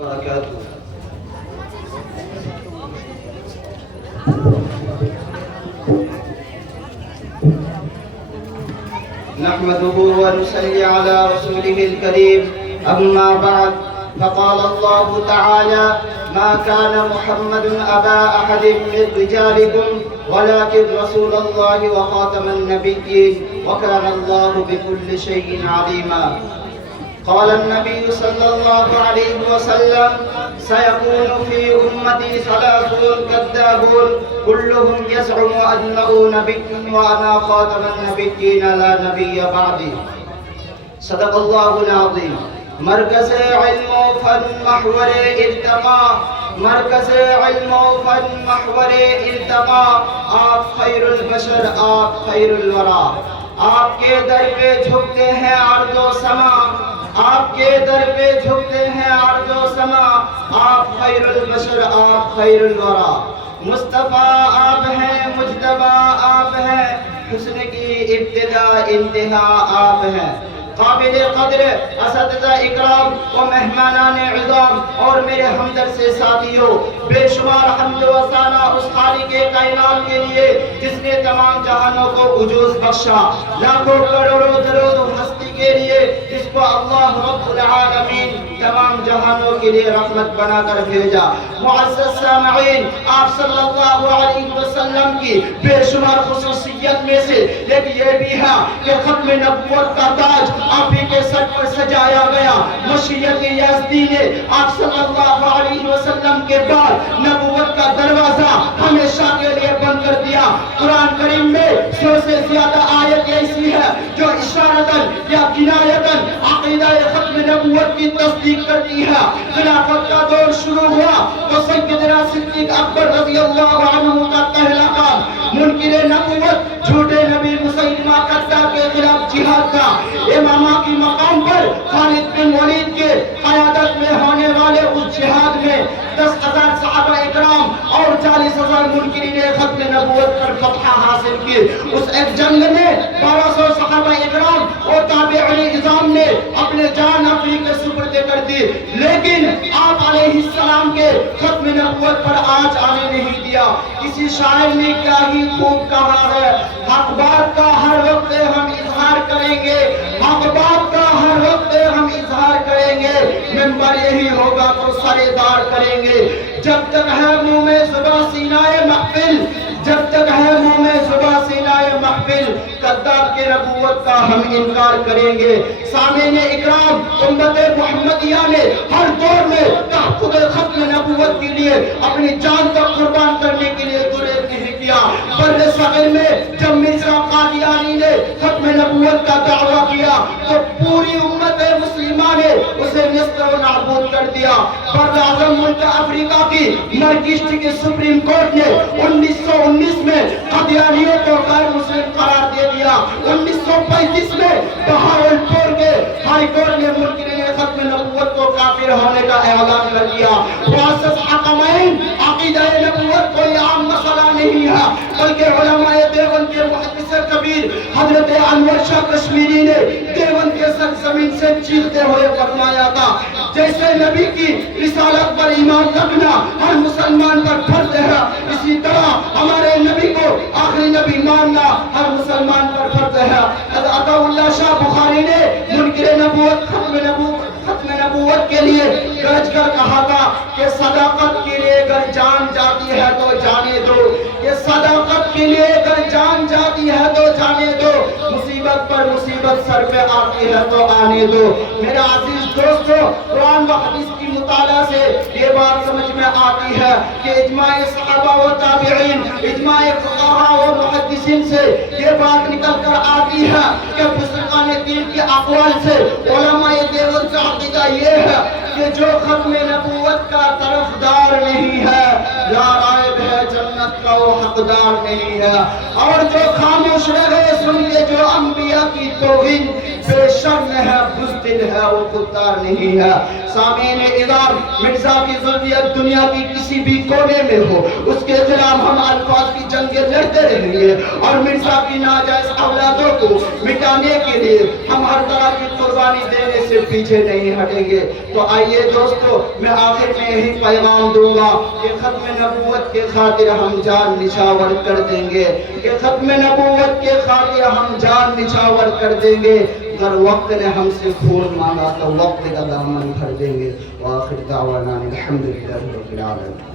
وبركاته. نحمده ونصلي على رسوله الكريم. أما بعد، فقال الله تعالى: ما كان محمد أبا أحد من رجالكم ولكن رسول الله وخاتم النبيين وكان الله بكل شيء عليما. قال النبي صلى الله عليه وسلم: سيكون في أمتي 30 كذابون كلهم يزعم أنه نبي وأنا خاتم النبيين لا نبي بعدي. صدق الله العظيم. مرکز علم و فن محور ارتقا، مرکز علم و فن محور ارتقا، آپ خیر البشر، آپ خیر الورا. آپ کے در پہ جھکتے ہیں ارض و سما، آپ کے در پہ جھکتے ہیں ارض و سما. آپ خیر البشر، آپ خیر الورا. مصطفیٰ آپ ہیں، مجتبیٰ آپ ہیں، حسن کی ابتدا انتہا آپ ہیں. قابل قدر اساتذہ اکرام و مہمانان عظام اور میرے ہمدرد سے ساتھیوں، بے شمار حمد و ثنا اس خالق کائنات کے لیے جس نے تمام جہانوں کو وجود بخشا. لاکھوں کروڑوں درود ہستی کے لیے جس کو اللہ رب العالمین تمام جہانوں کے لیے رحمت بنا کر بھیجا. معزز سامعین، آپ صلی اللہ علیہ وسلم کی بے شمار خصوصیت میں سے ایک یہ بھی ہے کہ ختم نبوت کا تاج آپ ہی کے سر پر سجایا گیا. مشیت یزدی نے آپ صلی اللہ علیہ وسلم کے بعد نبوت کا دروازہ ہمیشہ کے لیے بند کر دیا. قرآن کریم میں 100 سے زیادہ آیت ایسی ہے جو اشارتاً یا کنایتاً عقیدہ ختم نبوت کی تصدیق کرتی ہے. خلافت کا دور شروع ہوا تو سیدنا صدیق اکبر رضی اللہ عنہ کا پہلا کام منکر نبوت، جھوٹے نبی مسیلمہ کذاب کے خلاف جہاد تھا. امامہ کی مقام پر خالد بن ولید کے قیادت میں ہونے والے اس جہاد میں 10,000 صحابہ اکرام اور 40,000 منکرین ختم نبوت پر فتح حاصل کی. اس ایک جنگ میں 1200 صحابہ اکرام اور تابعین اعظام نے اپنے جان اپنی کے سپرد کر دی، لیکن آپ علیہ السلام کے ختم نبوت پر آج آنے نہیں دیا. کسی شاعر نے کیا ہی خوب کہا ہے: حق بات کا ہر وقت ہم اظہار کریں گے، حق بات کا ہر وقت ہم اظہار کریں گے، منبر یہی ہوگا تو سرے دار کریں گے. جب تک ہے منہ میں زباں سینہ محفل، جب تک ہے منہ میں زباں سینہ محفل، کذاب کے نبوت کا ہم انکار کریں گے. سامعین اکرام، امت محمدیہ نے ہر دور میں تحفظ ختم نبوت کے لیے اپنی جان تک قربان کرنے کے لیے گریز نہیں کیا. بر صغیر میں جب مرزا قادیانی نے ختم نبوت کا دعویٰ کیا تو پوری امت مسلمہ نے اسے نیست و نابود کر دیا. بر اعظم ملک افریقہ کی مرکزی کی سپریم کورٹ نے 1919 میں قادیانیوں کو غیر مسلم قرار دے دیا. 1935 میں بہاولپور کے ہائی کورٹ نے منکرین ختم نبوت کو کافر ہونے کا اعلان کر دیا. معزز حکمین، عقیدہ نبوت کوئی عام مسئلہ نہیں ہے، بلکہ علماء دیوبند کے محدث کبیر حضرت انور شاہ کشمیری نے دیوبند کے سرزمین سے چیختے ہوئے فرمایا تھا: جیسے نبی کی رسالت پر ایمان رکھنا ہر مسلمان پر فرض ہے، اسی طرح ہمارے نبی کو آخری نبی ماننا ہر مسلمان پر فرض ہے. عطا اللہ شاہ بخاری نے منکر نبوت ختم نبوت کے لیے گرج کر کہا تھا کہ صداقت کے لیے اگر جان جاتی ہے تو جانے دو، کہ صداقت کے لیے اگر جان جاتی ہے تو جانے دو، مصیبت پر مصیبت سر پہ آتی ہے تو آنے دو. میرا عزیز دوستو، قرآن و حدیث کی مطالعہ سے یہ بات سمجھ میں آتی ہے کہ اجماع صحابہ و تابعین، اجماع فقہاء و محدثین سے یہ بات نکل کر آتی ہے کہ بزرگان دین کے اقوال سے علماء دیوبند کا عقیدہ یہ ہے کہ جو ختم نبوت کا طرفدار نہیں ہے، لا رائب ہے جنت کا وہ حقدار نہیں ہے۔ اور جو خاموش رہے سن کے جو انبیاء کی توہین بے شرم ہے، بزدل ہے، وہ خوددار نہیں ہے۔ سامعین اعظام، مرزا کی ذریت دنیا کی کسی بھی کونے میں ہو، اس کے خلاف ہم الفاظ کی جنگیں لڑتے رہیں گے، اور مرزا کی ناجائز اولادوں کو مٹانے کے لیے ہم ہر طرح کی قربانی دینے سے پیچھے نہیں ہٹیں گے۔ تو آئیے دوستو، میں آخر میں یہی پیغام دوں گا کہ ختم نبوت کے خاطر ہم جان نچھاور کر دیں گے، کہ ختم نبوت کے خاطر ہم جان نچھاور کر دیں گے۔ اگر وقت نے ہم سے خون مانگا تو وقت کا دامن بھر دیں گے۔ وآخر دعوانا الحمدللہ رب العالمین۔